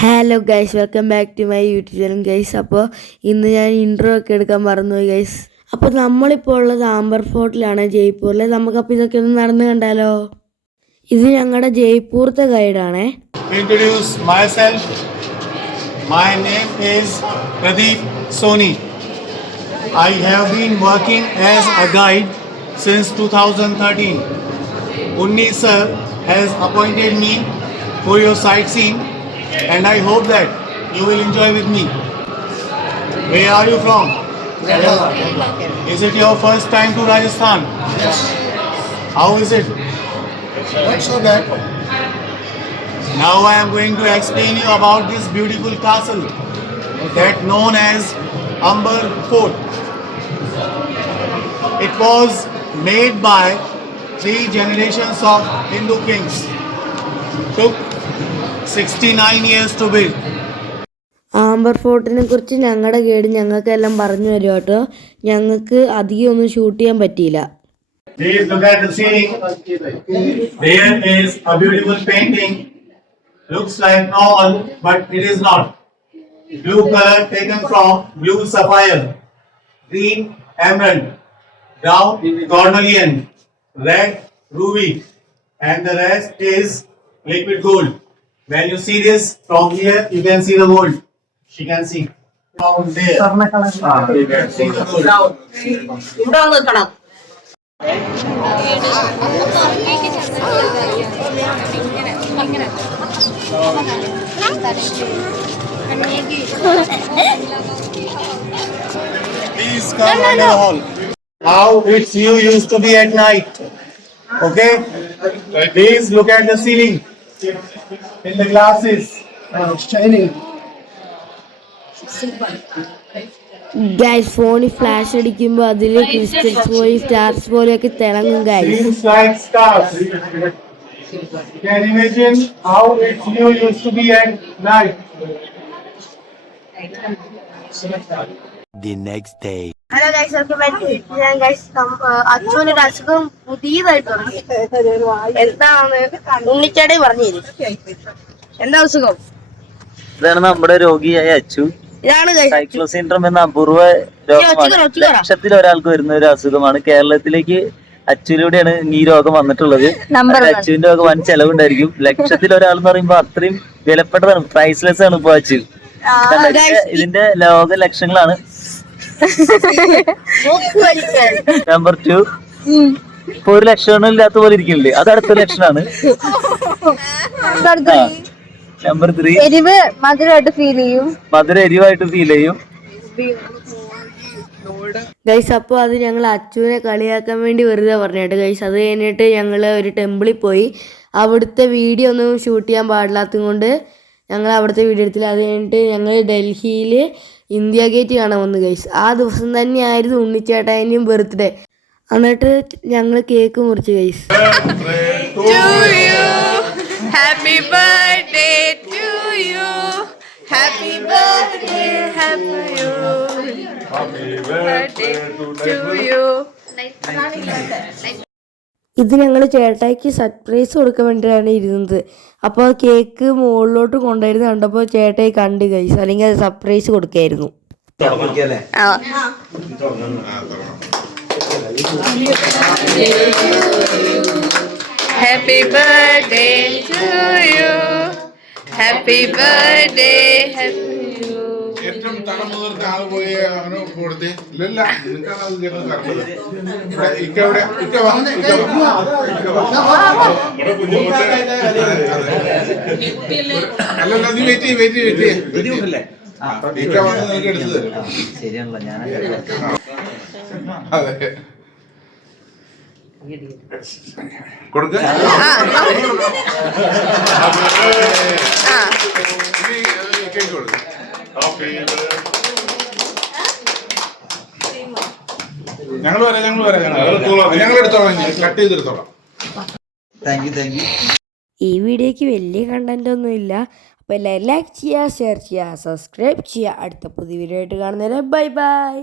Hello guys, welcome back to my YouTube channel guys. അപ്പോൾ ഇന്ന് ഞാൻ ഇൻട്രോ ഒക്കെ എടുക്കാൻ മറന്നുപോയി ഗൈസ്. അപ്പോൾ നമ്മളിപ്പോൾ ഉള്ളത് ആംബർ ഫോർട്ടിലാണ്, ജയ്പൂരിൽ. നമുക്കപ്പോൾ ഇതൊക്കെ ഒന്ന് നടന്ന് കണ്ടാലോ. ഇത് ഞങ്ങളുടെ ജയ്പൂർത്തെ ഗൈഡാണേ. Introduce myself. My name is Pradeep Soni. I have been working as a guide since 2013. Unni sir has appointed me for your sightseeing and I hope that you will enjoy with me. Where are you from? Kerala. Is it your first time to Rajasthan? Yes. How is it? Not so bad. Now I am going to explain you about this beautiful castle that known as Amber Fort. It was made by 3 generations of Hindu kings. Took 69 years to build. Amber ഫോർട്ടിനെ കുറിച്ച് ഞങ്ങളുടെ guide ഞങ്ങൾക്കെല്ലാം പറഞ്ഞു തരും കേട്ടോ. ഞങ്ങൾക്ക് അധികം ഒന്നും shoot ചെയ്യാൻ പറ്റിയില്ല. Please look at the ceiling. There is a beautiful painting. Looks like normal, but it is not. Blue color taken from blue sapphire, green emerald, brown cornelian, red ruby, and the rest is liquid gold. When you see this from here, you can see the gold. She can see from there. You can see the gold. Please come under the hall. How its view used to be at night. Okay? Please look at the ceiling. In the glasses. It's shining. Guys, ഫോണിൽ flash അടിക്കുമ്പോൾ അതിൽ crystals പോയി stars പോലെയൊക്കെ തിളങ്ങും guys. Seems like stars. You can imagine how its view used to be at night. The next day. Hello guys, welcome back to ഞാൻ guys. അച്ഛൻ്റെ ഒരു അസുഖം പുതിയതായിട്ട് തുടങ്ങി. എന്താണ് ഉണ്ണിച്ചാടെ പറഞ്ഞു തരും. എന്താ അസുഖം? ഇതാണ് നമ്മുടെ രോഗിയായ അച്ചു. ഇതാണ് സൈക്ലോസിൻഡ്രോം എന്ന അപൂർവ രോഗമാണ്. ലക്ഷത്തിൽ ഒരാൾക്ക് വരുന്ന ഒരു അസുഖമാണ്. കേരളത്തിലേക്ക് അച്ചുവിലൂടെയാണ് ഈ രോഗം വന്നിട്ടുള്ളത്. അച്ചുവിന്റെ രോഗം വൻ ചെലവുണ്ടായിരിക്കും. ലക്ഷത്തിൽ ഒരാൾ എന്ന് പറയുമ്പോ അത്രയും വിലപ്പെട്ടതാണ്, പ്രൈസ്ലെസ് ആണ് ഇപ്പൊ അച്ചു. ഇതിന്റെ ലോക ലക്ഷങ്ങളാണ്. നമ്പർ 2, ഇപ്പൊ 1 ലക്ഷണം ഇല്ലാത്ത പോലെ ഇരിക്കുന്നില്ലേ, അത് അടുത്ത ലക്ഷണാണ്. നമ്പർ 3, എരിവ് മധുരമായിട്ട് ഫീൽ ചെയ്യും. മധുരം എരിവായിട്ട് ഫീൽ ചെയ്യും. ഗൈസ്, അപ്പോൾ അത് ഞങ്ങൾ അച്ചുവിനെ കളിയാക്കാൻ വേണ്ടി വെറുതെ പറഞ്ഞിട്ട് ഗൈസ്. അത് കഴിഞ്ഞിട്ട് ഞങ്ങൾ ഒരു ടെമ്പിളിൽ പോയി. അവിടുത്തെ വീഡിയോ ഒന്നും ഷൂട്ട് ചെയ്യാൻ പാടില്ലാത്തത് കൊണ്ട് ഞങ്ങൾ അവിടുത്തെ വീഡിയോ എടുത്തില്ല. അത് കഴിഞ്ഞിട്ട് ഞങ്ങൾ ഡൽഹിയിൽ ഇന്ത്യ ഗേറ്റ് കാണാൻ വന്നു ഗൈസ്. ആ ദിവസം തന്നെയായിരുന്നു ഉണ്ണിച്ചേട്ടാൻ്റെയും ബർത്ത്ഡേ. എന്നിട്ട് ഞങ്ങൾ കേക്ക് മുറിച്ച് guys. Happy birthday to you. Happy birthday, happy you. Happy birthday to you. ഇത് ഞങ്ങൾ ചേട്ടായിക്ക് സർപ്രൈസ് കൊടുക്കാൻ വേണ്ടിയിട്ടാണ് ഇരുന്നത്. അപ്പോൾ കേക്ക് മുകളിലോട്ട് കൊണ്ടുവരുന്ന കണ്ടപ്പോൾ ചേട്ടായി കണ്ട് ഗൈസ്, അല്ലെങ്കിൽ അത് surprise കൊടുക്കായിരുന്നു. Happy birthday to you. Happy birthday, happy you. ഏറ്റവും തലമുതിർത്ത ആൾ പോയി അവന് കൊടുത്തേ. ഇല്ലല്ല, നിനക്കാണ് അത് കേട്ടത് കറക്റ്റ്. അല്ലല്ല, നീ വെയിറ്റ് ചെയ്യേ. ഇക്ക വന്ന് നിനക്ക് എടുത്തു തരും. ശരിയാണല്ലോ, ഞാൻ അതെ, കൊടുക്ക. കേക്ക് കൊടുക്ക. ഞങ്ങൾ വരാം, ഞങ്ങൾ എടുത്തോളാം, കട്ട് ചെയ്തെടുത്തോളാം. Thank you. ഈ വീഡിയോയ്ക്ക് വലിയ കണ്ടന്റ് ഒന്നും ഇല്ല. അപ്പോൾ എല്ലാവരും ലൈക്ക് ചെയ്യുക, ഷെയർ ചെയ്യുക, സബ്സ്ക്രൈബ് ചെയ്യുക. അടുത്ത പുതിയ വീഡിയോ ആയിട്ട് കാണുന്നവരെ ബൈ ബൈ.